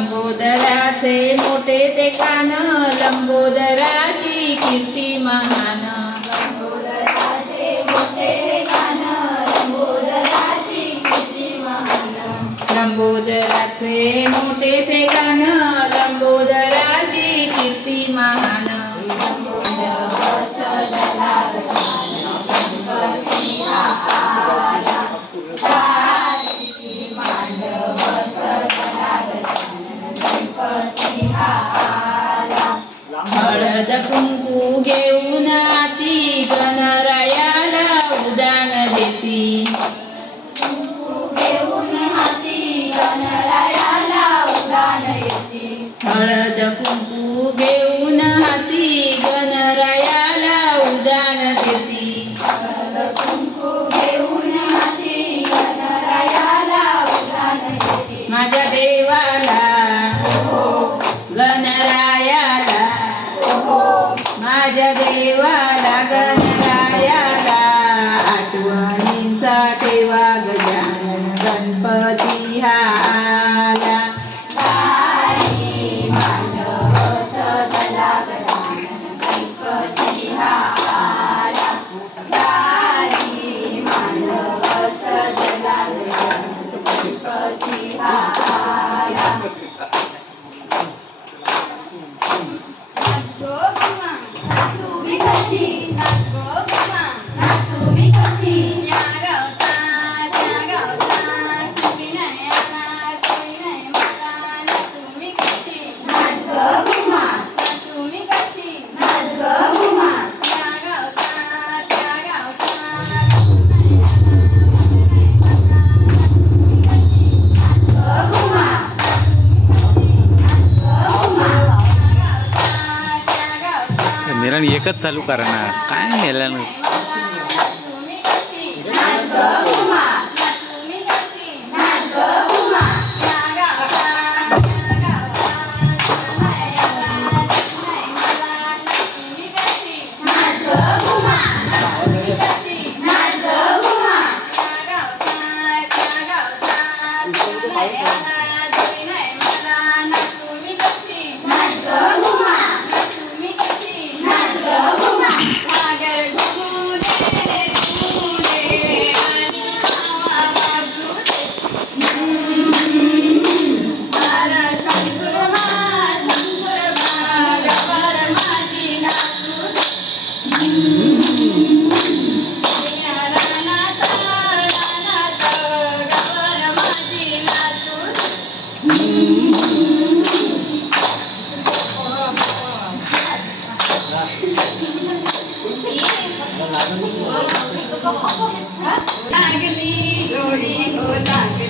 लंबोदराचे मोठे ते कान लंबोदराची कीर्ती महान. लंबोदराचे मोठे ते कान महान. लंबोदराचे मोठे हळद कुंकू घेऊन ती गणरायाला उदान देती. हळद कुंकू ठेवा गजानन गणपती चालू करणार? काय याला होली भोला